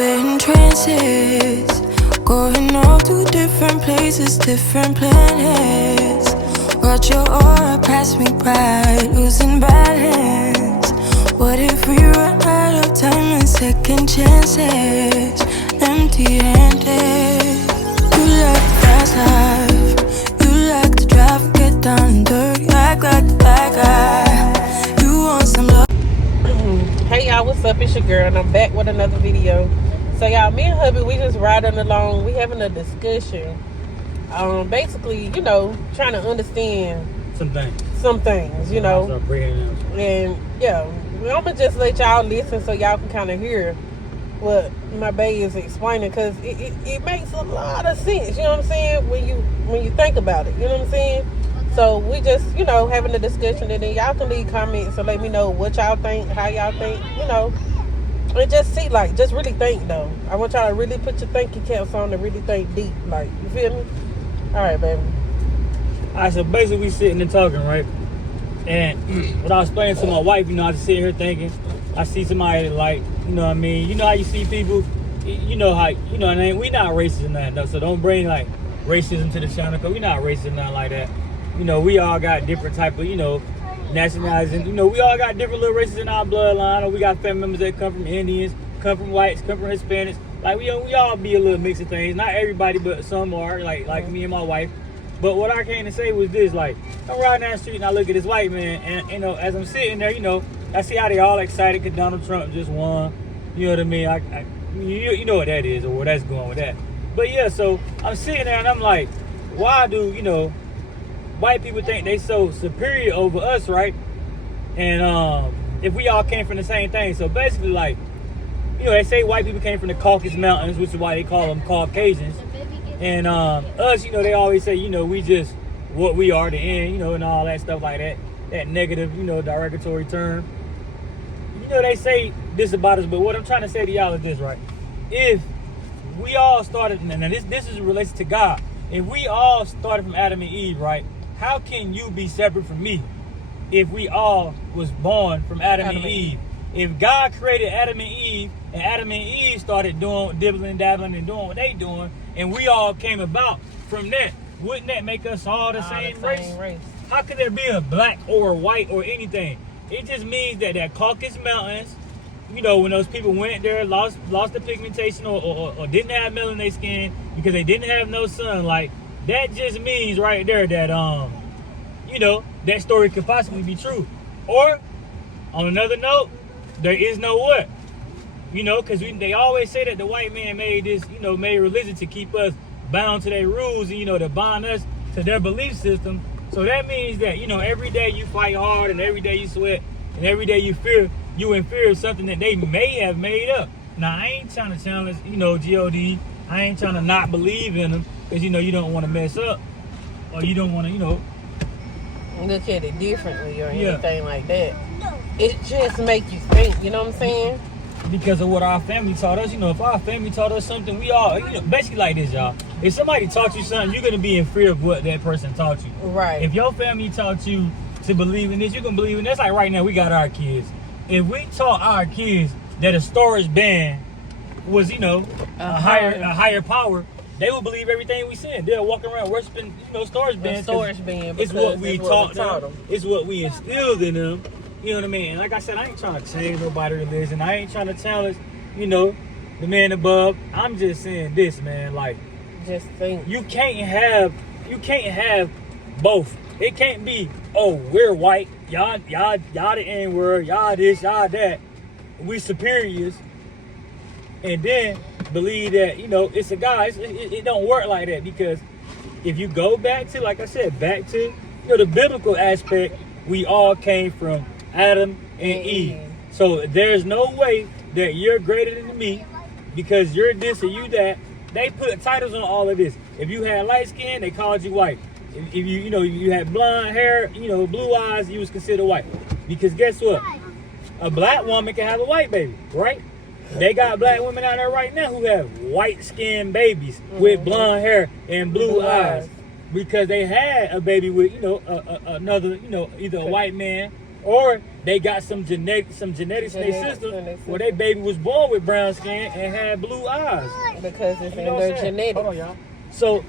we're in trances, going off to different places, different planets. Watch your aura pass me by, losing balance. What if we run out of time and second chances? Empty-handed. You like the fast life, you like to drive, get down and dirty, act like the bad guy. You want some love. Hey y'all, what's up? It's your girl and I'm back with another video. So y'all, me and hubby, we just riding along, we having a discussion. Basically, you know, trying to understand some things, you know. And yeah, I'm gonna just let y'all listen so y'all can kind of hear what my bae is explaining, because it makes a lot of sense, you know what I'm saying, when you think about it, you know what I'm saying. So we just, you know, having a discussion, and then y'all can leave comments and let me know what y'all think, how y'all think, you know. And just see, like, just really think, though. I want y'all to really put your thinking caps on and really think deep, like, you feel me? All right, baby. All right, so basically we sitting and talking, right? And what I was explaining to my wife, you know, I just sitting here thinking, I see somebody like, you know what I mean? You know how you see people, you know how, you know what I mean? We not racist or nothing, though, so don't bring, like, racism to the channel, because we not racist or nothing like that. You know, we all got different type of, you know, nationalities, and, you know, we all got different little races in our bloodline, or we got family members that come from Indians, come from whites, come from Hispanics. Like, we all be a little mix of things. Not everybody, but some are, like me and my wife. But what I came to say was this, like, I'm riding down the street and I look at this white man, and, you know, as I'm sitting there, you know, I see how they all excited because Donald Trump just won. You know what I mean? You know what that is, or where that's going with that. But yeah, so I'm sitting there and I'm like, why do, you know, white people think they so superior over us, right? And if we all came from the same thing. So basically, like, you know, they say white people came from the Caucasus Mountains, which is why they call them Caucasians. And us, you know, they always say, you know, we just what we are, the end, you know, and all that stuff like that. That negative, you know, derogatory term. You know, they say this about us, but what I'm trying to say to y'all is this, right? If we all started, and this is related to God. If we all started from Adam and Eve, right? How can you be separate from me if we all was born from Adam and Eve? If God created Adam and Eve started doing dibbling, dabbling, and doing what they doing, and we all came about from that, wouldn't that make us all the same race? How could there be a black or a white or anything? It just means that Caucasus Mountains, you know, when those people went there, lost the pigmentation or didn't have melanin in their skin because they didn't have no sunlight, that just means right there that, you know, that story could possibly be true. Or, on another note, there is no what. You know, because they always say that the white man made this, you know, made religion to keep us bound to their rules and, you know, to bind us to their belief system. So that means that, you know, every day you fight hard and every day you sweat and every day you in fear of something that they may have made up. Now, I ain't trying to challenge, you know, God. I ain't trying to not believe in them because, you know, you don't want to mess up or you don't want to, you know, look at it differently or anything like that. It just make you think, you know what I'm saying? Because of what our family taught us. You know, if our family taught us something, we all, you know, basically like this, y'all. If somebody taught you something, you're going to be in fear of what that person taught you. Right. If your family taught you to believe in this, you're going to believe in this. Like right now, we got our kids. If we taught our kids that a storage bin was, you know, a higher power, they will believe everything we said. They'll walk around worshiping, you know, storage bins. It's what we taught them. It's what we instilled in them. You know what I mean? Like I said, I ain't trying to change nobody's religion. I ain't trying to challenge, you know, the man above. I'm just saying this, man. Like, just think. You can't have both. It can't be, oh, we're white, y'all the N-word, y'all this, y'all that. We superiors, and then believe that, you know, it's a guy. It don't work like that, because if you go back to, like I said, back to, you know, the biblical aspect, we all came from Adam and Eve. So there's no way that you're greater than me because you're this or you that. They put titles on all of this. If you had light skin, they called you white. If you had blonde hair, you know, blue eyes, you was considered white. Because guess what? A black woman can have a white baby, right? They got black women out there right now who have white skinned babies with blonde hair and blue eyes. Because they had a baby with, you know, another, you know, either a white man or they got some genetics in their system where their baby was born with brown skin and had blue eyes. Because it's in their genetics. Hold on, y'all. So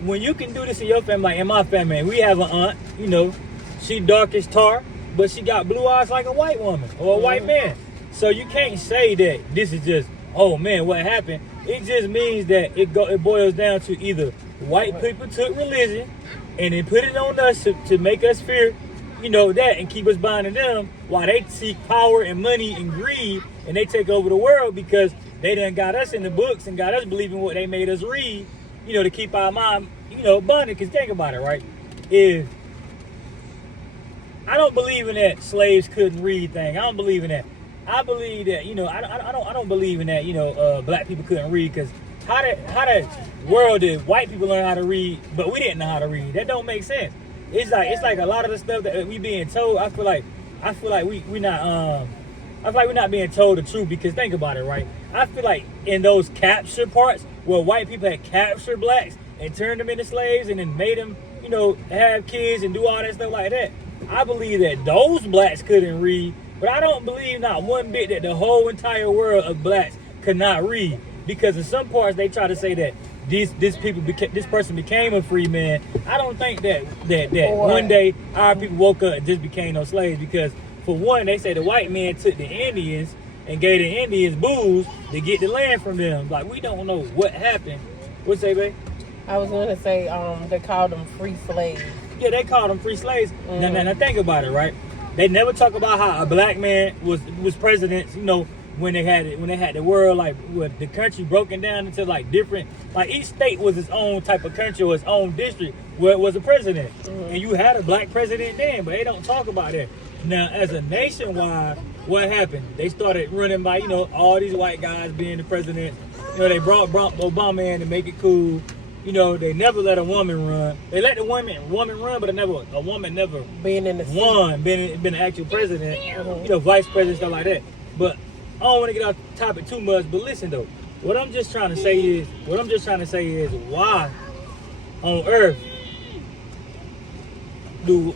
when you can do this in your family, like in my family, we have an aunt, she dark as tar, but she got blue eyes like a white woman or a white man. So you can't say that this is just, oh man, what happened? It just means that it boils down to either white people took religion and then put it on us to make us fear, that and keep us binding them while they seek power and money and greed and they take over the world because they done got us in the books and got us believing what they made us read, to keep our mind, bonded. Because think about it, right? If I don't believe in that slaves couldn't read thing. I don't believe in that. I believe that, I don't believe in that, black people couldn't read, because how that world did white people learn how to read, but we didn't know how to read? That don't make sense. It's like a lot of the stuff that we being told. I feel like we're not being told the truth, because think about it, right? I feel like in those capture parts where white people had captured blacks and turned them into slaves and then made them, have kids and do all that stuff like that. I believe that those blacks couldn't read, but I don't believe not one bit that the whole entire world of blacks could not read, because in some parts they try to say that this person became a free man. I don't think that one day our people woke up and just became no slaves, because for one, they say the white man took the Indians and gave the Indians booze to get the land from them. Like, we don't know what happened. What'd you say, babe? I was going to say they called them free slaves. Yeah, they called them free slaves. Now think about it, right? They never talk about how a black man was president, when they had the world, like, with the country broken down into like different, like each state was its own type of country or its own district where it was a president. And you had a black president then, but they don't talk about that. Now, as a nationwide, what happened? They started running by, all these white guys being the president. They brought Obama in to make it cool. They never let a woman run. They let the woman run, but a woman never been in the been an actual president, vice president, stuff like that. But I don't want to get off the topic too much. But listen though, what I'm just trying to say is why on earth do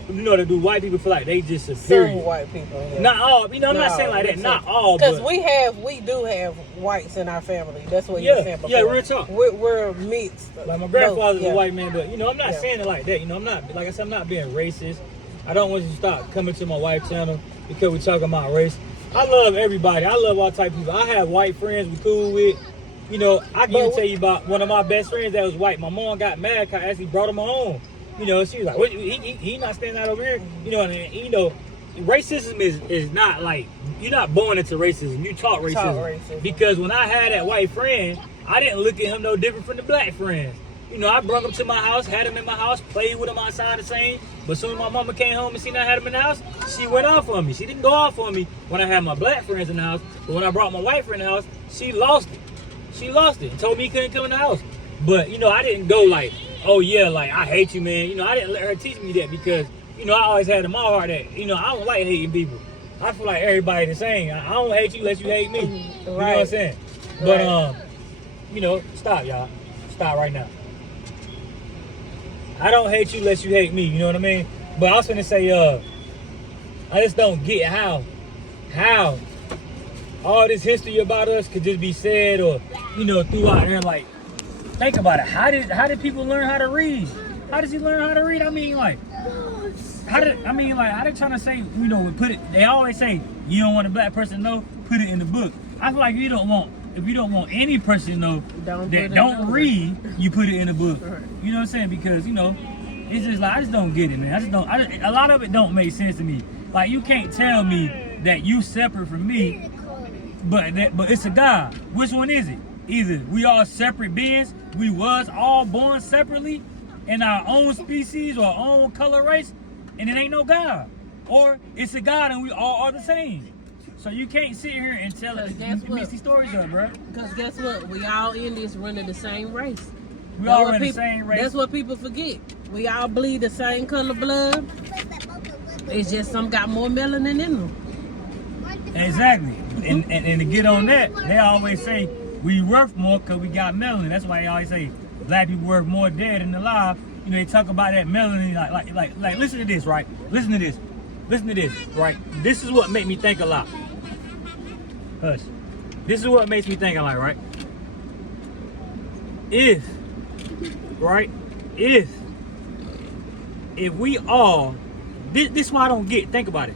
white people feel like they just superior? Some white people, yeah. Not all. I'm not saying like that. Not all. Because we do have whites in our family. That's what you're saying before. Yeah, real talk. We're mixed. Like my grandfather's a white man, but I'm not saying it like that. I'm not, like I said, I'm not being racist. I don't want you to stop coming to my wife's channel because we're talking about race. I love everybody. I love all type of people. I have white friends we cool with. I can even tell you about one of my best friends that was white. My mom got mad because I actually brought him home. She was like, what, he not standing out over here? Racism is not like, you're not born into racism. You taught racism. Because when I had that white friend, I didn't look at him no different from the black friends. I brought him to my house, had him in my house, played with him outside the same. But soon as my mama came home and seen I had him in the house, she went off on me. She didn't go off on me when I had my black friends in the house. But when I brought my white friend in the house, she lost it. She lost it and told me he couldn't come in the house. But, I didn't go like, oh yeah, like, I hate you, man. I didn't let her teach me that because, I always had in my heart that, I don't like hating people. I feel like everybody the same. I don't hate you unless you hate me. Right. You know what I'm saying? But, stop, y'all. Stop right now. I don't hate you unless you hate me. You know what I mean? But I was gonna say, I just don't get how all this history about us could just be said or, throughout here. Like, think about it. How did people learn how to read? How does he learn how to read? I mean, like, how they trying to say, put it, they always say, you don't want a black person to know, put it in the book. I feel like if you don't want any person to know that don't read, you put it in the book. Right. You know what I'm saying? Because, it's just like, I just don't get it, man. A lot of it don't make sense to me. Like, you can't tell me that you separate from me, but it's a God. Which one is it? Either we all separate beings, we was all born separately in our own species or our own color race, and it ain't no God. Or it's a God and we all are the same. So you can't sit here and tell us, mix these stories up, bro. Because guess what? We all in this running the same race. We all run the same race. That's what people forget. We all bleed the same color blood. It's just some got more melanin in them. Exactly. And to get on that, they always say we worth more because we got melanin. That's why they always say black people worth more dead than alive. They talk about that melanin. Like listen to this, right? Listen to this. listen to this, right? This is what made me think a lot. Hush. This is what makes me think a lot, right? If we all, this is what I don't get, think about it.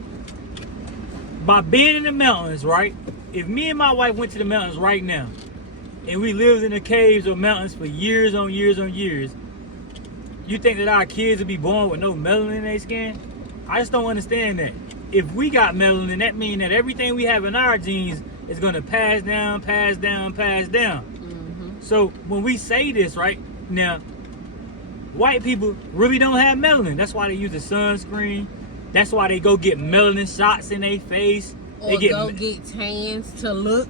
By being in the mountains, right? If me and my wife went to the mountains right now, and we lived in the caves or mountains for years on years on years, you think that our kids would be born with no melanin in their skin? I just don't understand that. If we got melanin, that means that everything we have in our genes is gonna pass down, pass down, pass down. Mm-hmm. So when we say this, right, now, white people really don't have melanin. That's why they use the sunscreen. That's why they go get melanin shots in their face. Or they get tans to look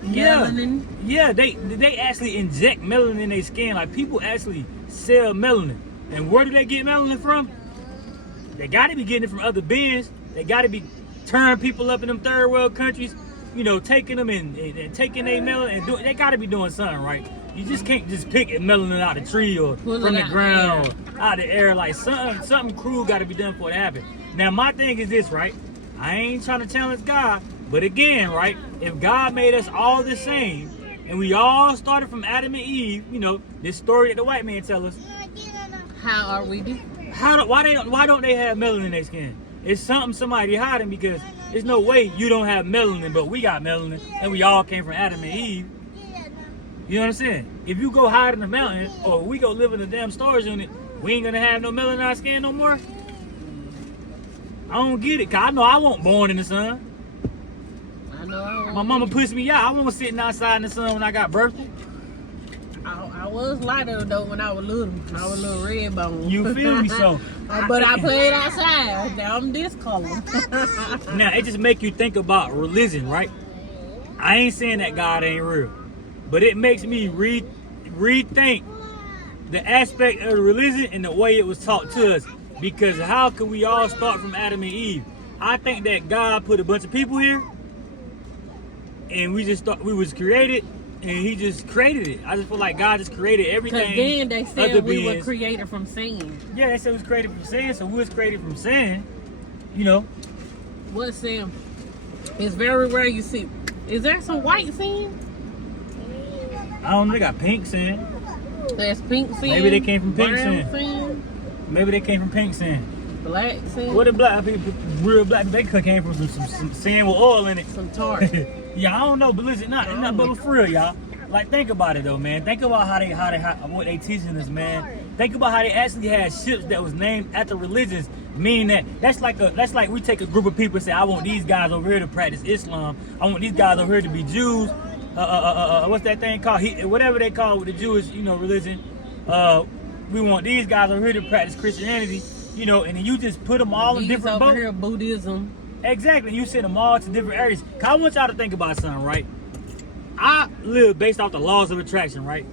melanin. Yeah, they actually inject melanin in their skin. Like, people actually sell melanin. And where do they get melanin from? They gotta be getting it from other beings. They gotta be turning people up in them third world countries, you know, taking them and taking their melanin and they gotta be doing something, right? You just can't just pick melanin out of the tree or from the ground or out of the air. Like, something cruel gotta be done for it to happen. Now, my thing is this, right? I ain't trying to challenge God, but again, right? If God made us all the same, and we all started from Adam and Eve, you know, this story that the white man tell us. How are we different? Why don't they have melanin in their skin? It's something somebody hiding, because there's no way you don't have melanin, but we got melanin, and we all came from Adam and Eve. You know what I'm saying? If you go hide in the mountain, or we go live in a damn storage unit, we ain't gonna have no melanin in our skin no more. I don't get it, cause I know I wasn't born in the sun. I know. My mama pushed me out. I wasn't sitting outside in the sun when I got birthed. I was lighter though when I was little. I was a little red bone. You feel me? So, but I played outside. Now I'm this color. Now it just make you think about religion, right? I ain't saying that God ain't real, but it makes me rethink the aspect of the religion and the way it was taught to us. Because how could we all start from Adam and Eve? I think that God put a bunch of people here, and we was created, and He just created it. I just feel like God just created everything. Because then they said we were created from sin. Yeah, they said we was created from sin, so we was created from sin. You know. What sin? It's very rare you see. Is there some white sin? I don't know. They got pink sin. There's pink sin. Maybe they came from pink sin. Maybe they came from pink sin. Black sin. What the black people, real black people, they came from some sin with oil in it. Some tar. Yeah, I don't know, but listen, not but for real, y'all. Like, think about it though, man. Think about what they teaching us, man. Think about how they actually had ships that was named after religions, meaning that's like we take a group of people and say, I want these guys over here to practice Islam. I want these guys over here to be Jews. What's that thing called? Whatever they call with the Jewish, you know, religion. We want these guys over here to practice Christianity, you know, and then you just put them all in different boats. Here, Buddhism. Exactly, you send them all to different areas. I want y'all to think about something, right? I live based off the laws of attraction, right?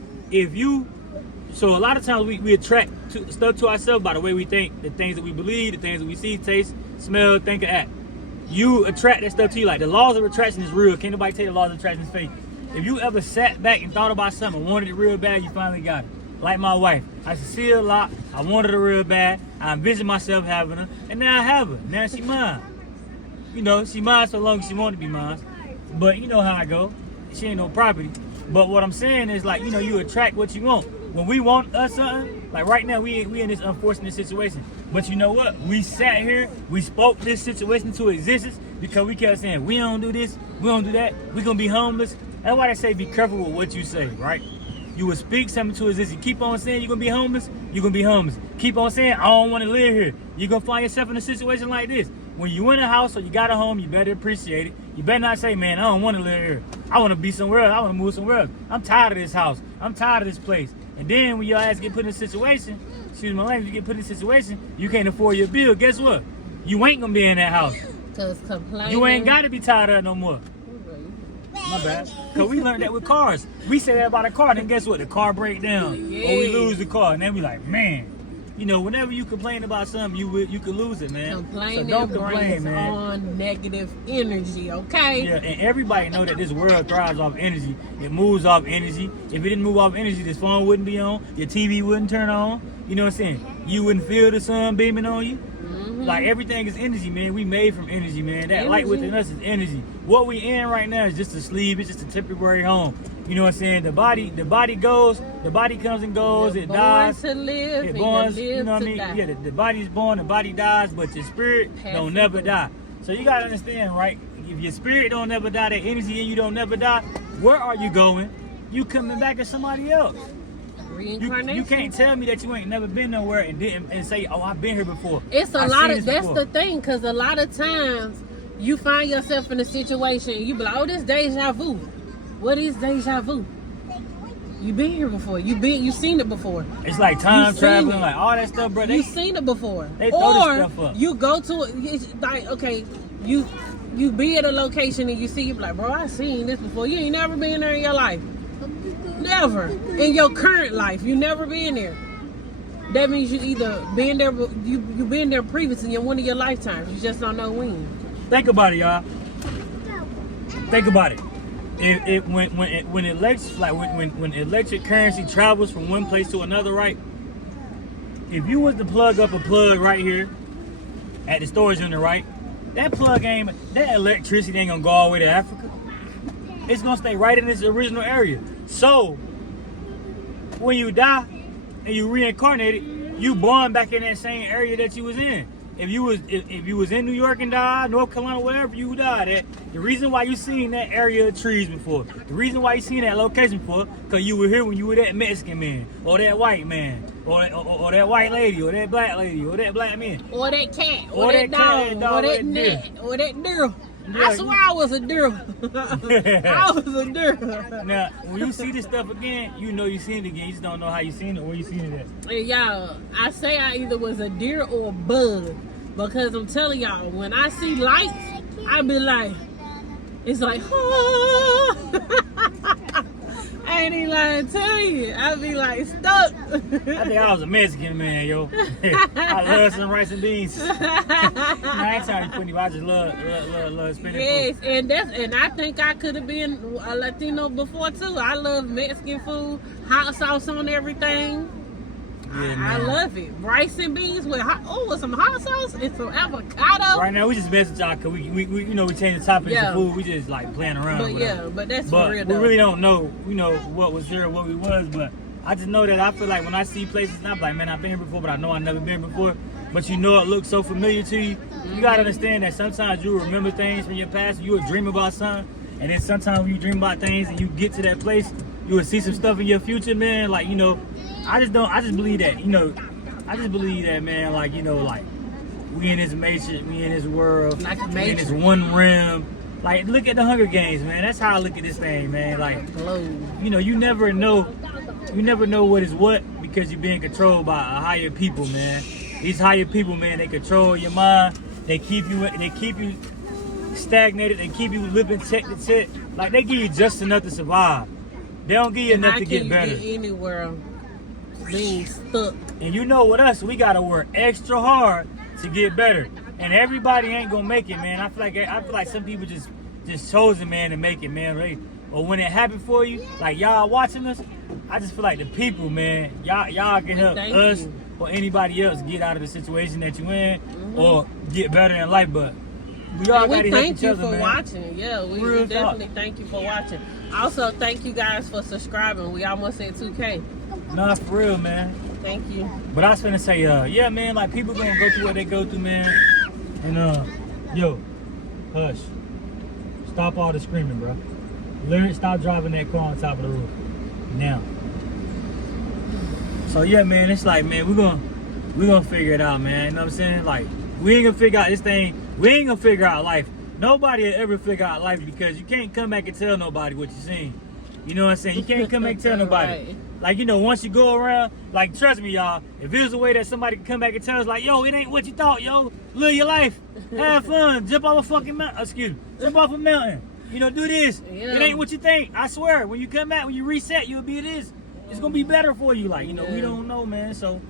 So a lot of times we attract stuff to ourselves by the way we think, the things that we believe, the things that we see, taste, smell, think, and act. You attract that stuff to you. Like, the laws of attraction is real. Can't nobody tell you the laws of attraction is fake. If you ever sat back and thought about something, wanted it real bad, you finally got it. Like my wife, I used to see her a lot. I wanted her real bad. I envisioned myself having her, and now I have her. Now she mine. You know, she mine so long as she wanted to be mine. But you know how I go. She ain't no property. But what I'm saying is, like, you know, you attract what you want. When we want us something, like right now we in this unfortunate situation. But you know what? We sat here, we spoke this situation to existence because we kept saying, we don't do this, we don't do that, we gonna be homeless. That's why they say be careful with what you say, right? You will speak something to existence. You keep on saying you're gonna be homeless, you're gonna be homeless. Keep on saying, I don't wanna live here. You're gonna find yourself in a situation like this. When you in a house or you got a home, you better appreciate it. You better not say, man, I don't wanna live here. I wanna be somewhere else, I wanna move somewhere else. I'm tired of this house, I'm tired of this place. And then when your ass get put in a situation, excuse my language, you get put in a situation, you can't afford your bill, guess what? You ain't gonna be in that house. Cause complaining. You ain't gotta be tired of it no more. My bad. Cause we learned that with cars. We say that about a car, then guess what? The car break down. Yeah. Or we lose the car. And then we like, man, you know, whenever you complain about something, you could lose it, man. Complaining so don't complain, man. On negative energy, okay? Yeah, and everybody know that this world thrives off energy. It moves off energy. If it didn't move off energy, this phone wouldn't be on. Your TV wouldn't turn on. You know what I'm saying? You wouldn't feel the sun beaming on you. Like everything is energy, man. We made from energy, man. That light Energy. within us is energy. What we in right now is just a sleep. It's just a temporary home. You know what I'm saying? The body goes. The body comes and goes. You're it born dies. to live, It and born. you You live know what I to mean? die. Yeah. The body's born. The body dies, but your spirit don't never die. So you gotta understand, right? If your spirit don't never die, that energy in you don't never die. Where are you going? You coming back as somebody else. Reincarnation. You can't tell me that you ain't never been nowhere and say, oh, I've been here before. It's a I've lot seen of this that's before. the thing, because a lot of times you find yourself in a situation and you be like, oh, this deja vu. What is deja vu? You been here before. You seen it before. It's like time seen traveling, it. like all that stuff, bro. You seen it before. they throw this Or stuff up. you go to it, it's like, okay, you be at a location and you see, you be like, bro, I seen this before. You ain't never been there in your life. Never. In your current life, you never been there. That means you either been there, you been there previously in one of your lifetimes. You just don't know when. Think about it, y'all. Think about it. When electric currency travels from one place to another, right? If you was to plug up a plug right here at the storage unit, right? That electricity ain't gonna go all the way to Africa. It's gonna stay right in its original area. So when you die and you reincarnated, you born back in that same area that you was in. If you was in New York and died, North Carolina, wherever you died at, the reason why you seen that area of trees before, the reason why you seen that location before, because you were here when you were that Mexican man, or that white man, or that white lady, or that black lady, or that black man. Or that cat, Or or that that cat, dog, or that net, or that deer. Yeah, I swear I was a deer. I was a deer. Now, when you see this stuff again, you know you seen it again. You just don't know how you seen it or where you seen it at. And y'all, I say I either was a deer or a bug. Because I'm telling y'all, when I see lights, I be like, it's like, I ain't even lying to tell you. I be like stuck. I think I was a Mexican man, yo. I love some rice and beans. I ain't trying to be funny, but I just love spinning Yes, food. and I think I could have been a Latino before too. I love Mexican food, hot sauce on everything. Yeah, I man. love it. Rice and beans with with some hot sauce and some avocado. Right now, we just messing y'all because we you know, we change the topic Yeah. of food. We just like playing around. But with yeah, it. but that's But for real we though. really don't know, you know, what was here or what we was. But I just know that I feel like when I see places, I'm like, man, I've been here before, but I know I've never been before. But you know it looks so familiar to you. You gotta understand that sometimes you remember things from your past. You will dream about something, and then sometimes when you dream about things and you get to that place, you will see some stuff in your future, man. Like, you know, I just believe that, you know. I just believe that, man, like, you know, like, we in this matrix, we in this world, Like a we in this matrix. one realm. Like, look at the Hunger Games, man. That's how I look at this thing, man. Like, Glow. you know, you never know what is what because you're being controlled by a higher people, man. These higher people, man, they control your mind. They keep you stagnated. They keep you living check to check. Like, they give you just enough to survive. They don't give you And enough how to can get you better. get anywhere being stuck? And you know, with us, we gotta work extra hard to get better. And everybody ain't gonna make it, man. I feel like some people just chosen, man, to make it, man. Right? Or when it happened for you, like y'all watching us, I just feel like the people, man, y'all can help Thank us you. or anybody else get out of the situation that you in or get better in life. But we all And gotta we help thank each you other, for man. watching. Yeah, we Real definitely talk. thank you for watching. Also, thank you guys for subscribing. We almost at 2K. Nah, for real, man. Thank you. But I was finna say, yeah, man, like people gonna go through what they go through, man. And yo, hush. Stop all the screaming, bro. Literally, stop driving that car on top of the roof. Now. So yeah, man, it's like, man, we're gonna figure it out, man. You know what I'm saying? Like, we ain't gonna figure out this thing. We ain't gonna figure out life. Nobody will ever figure out life because you can't come back and tell nobody what you seen. You know what I'm saying? You can't come back and tell nobody. Right. Like, you know, once you go around, like, trust me, y'all, if it was a way that somebody could come back and tell us, like, yo, it ain't what you thought, yo. Live your life. Have fun. Jump off a fucking mountain. Jump off a mountain. You know, do this. Yeah. It ain't what you think. I swear, when you come back, when you reset, you'll be this. It's going to be better for you. Like, you know, we Yeah. don't know, man. So, you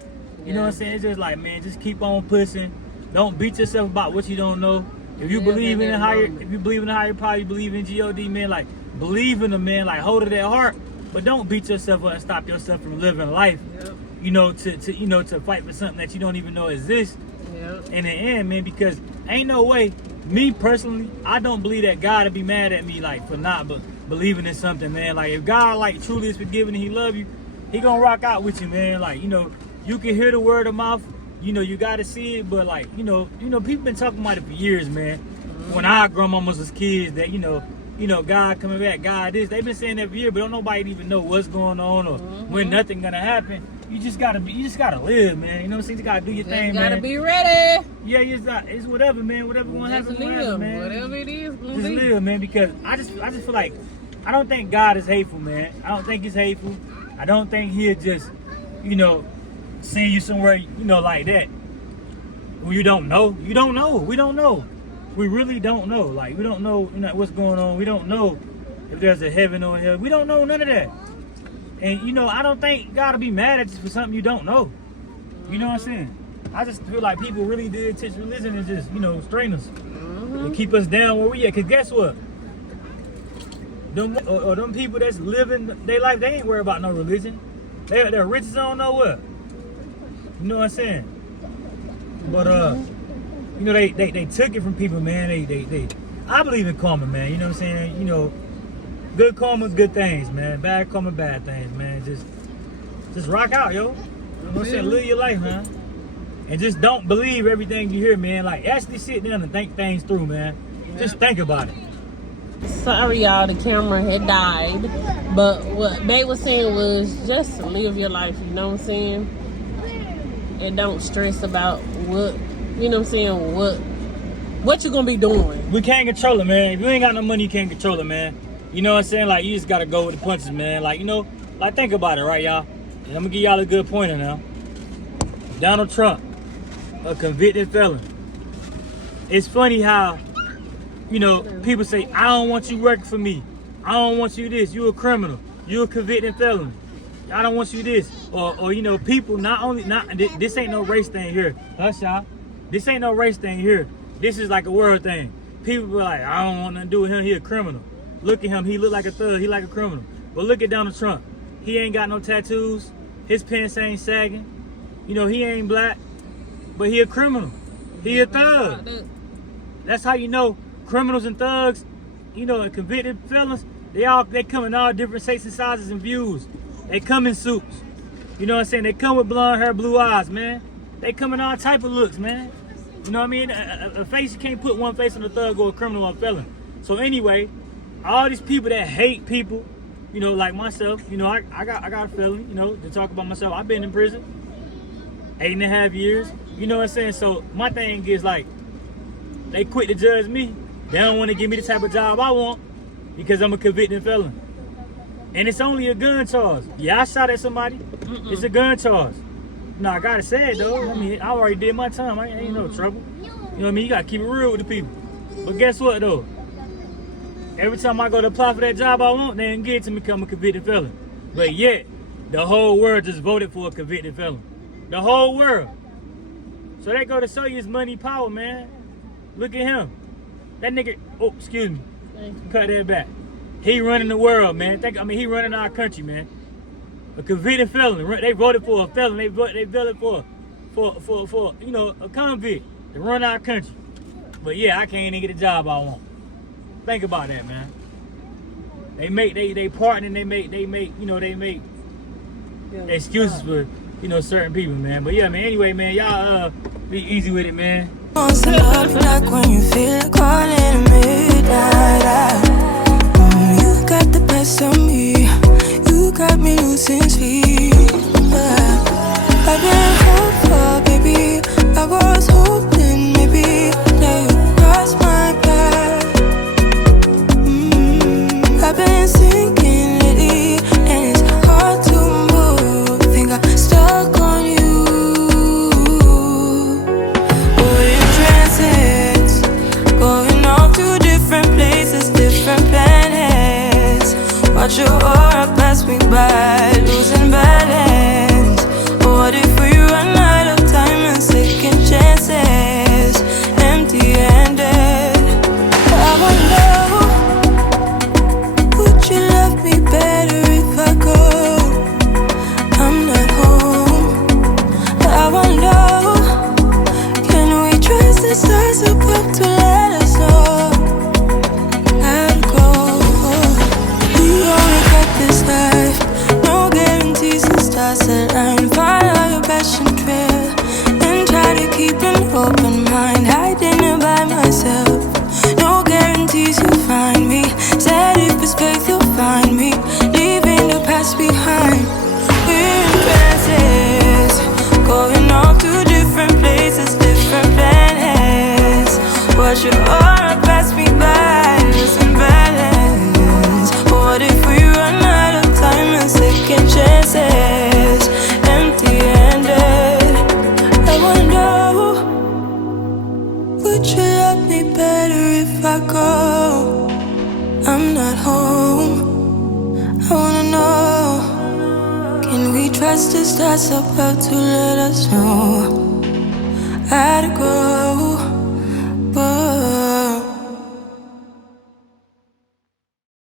Yeah. know what I'm saying? It's just like, man, just keep on pushing. Don't beat yourself about what you don't know. If you Yeah, believe in that a higher, moment. if you believe in a higher power, you believe in God, man, like, believe in them, man, like, hold it at heart. But don't beat yourself up and stop yourself from living life. Yep. You know, to fight for something that you don't even know exists. Yeah. Yep. in the end, man, because ain't no way, me personally, I don't believe that God would be mad at me, like, for not believing in something, man. Like, if God, like, truly is forgiving and he love you, he gonna rock out with you, man. Like, you know, you can hear the word of mouth, you know, you gotta see it, but, like, you know, people been talking about it for years, man. When our grandmamas was kids, that, you know, God coming back, God this, they've been saying that for years, but don't nobody even know what's going on or when nothing gonna happen. You just gotta live, man. You know what I'm saying? You gotta do your thing, man. You gotta be ready. Yeah, it's whatever, man. Whatever gonna happen, Just gonna live. happen, man. Whatever it is, gonna Just be. live, man. Because I just feel like I don't think God is hateful, man. I don't think he's hateful. I don't think he'll just, you know, send you somewhere, you know, like that. When you don't know, you don't know. We don't know. We really don't know. Like, we don't know, you know, what's going on. We don't know if there's a heaven or a hell. We don't know none of that. And, you know, I don't think God will be mad at you for something you don't know. You know what I'm saying? I just feel like people really did teach religion and just, you know, strain us. And keep us down where we at. Because guess what? Them people that's living their life, they ain't worried about no religion. They're rich as I don't know what. You know what I'm saying? But, you know, they took it from people, man. I believe in karma, man. You know what I'm saying? You know, good karma's good things, man. Bad karma, bad things, man. Just rock out, yo. You know what I'm saying? Live your life, man. And just don't believe everything you hear, man. Like, actually sit down and think things through, man. Just think about it. Sorry, y'all, the camera had died. But what Babe was saying was just live your life, you know what I'm saying? And don't stress about what, you know what I'm saying, what you gonna be doing. We can't control it, man. If you ain't got no money, you can't control it, man. You know what I'm saying? Like, you just gotta go with the punches, man. Like, you know, like, think about it, right, y'all? And I'm gonna give y'all a good pointer now. Donald Trump, a convicted felon. It's funny how, you know, people say, I don't want you working for me. I don't want you this. You a criminal. You a convicted felon. I don't want you this. Or you know, people this ain't no race thing here. Hush, y'all. This ain't no race thing here. This is like a world thing. People be like, I don't want nothing to do with him. He a criminal. Look at him. He look like a thug. He like a criminal. But look at Donald Trump. He ain't got no tattoos. His pants ain't sagging. You know, he ain't black. But he a criminal. He a thug. That's how you know criminals and thugs, you know, and convicted felons, they come in all different shapes and sizes and views. They come in suits. You know what I'm saying? They come with blonde hair, blue eyes, man. They come in all type of looks, man. You know what I mean? A face, you can't put one face on a thug or a criminal or a felon. So anyway, all these people that hate people, you know, like myself, you know, I got a felony, you know, to talk about myself. I've been in prison 8.5 years. You know what I'm saying? So my thing is, like, they quit to judge me. They don't want to give me the type of job I want because I'm a convicted felon. And it's only a gun charge. Yeah, I shot at somebody. It's a gun charge. No, I gotta say it though. I mean, I already did my time. I ain't no trouble. You know what I mean? You gotta keep it real with the people. But guess what though? Every time I go to apply for that job I want, they ain't get to me because I'm a convicted felon. But yet, the whole world just voted for a convicted felon. The whole world. So they go to show you his money power, man. Look at him. That nigga, oh, excuse me. Cut that back. He running the world, man. He running our country, man. A convicted felon. They voted for a felon. They voted for you know, a convict to run our country. But yeah, I can't even get a job I want. Think about that, man. They partner and they make excuses for, you know, certain people, man. But yeah, man, anyway, man, y'all be easy with it, man. Like when you feel like calling at midnight. You got the best of me. You got me losing sleep. I've been hopeful, baby. I was hoping maybe that you cross my path. I've been sinking lately, and it's hard to move. Think I'm stuck on you. We're in transits, going off to different places, different planets. Watch your aura pass me by, losing balance. What if we run out of time and second chances? Empty-handed. I wonder, would you love not home. I wanna know, can we trust this that's about to let us know? I had to go.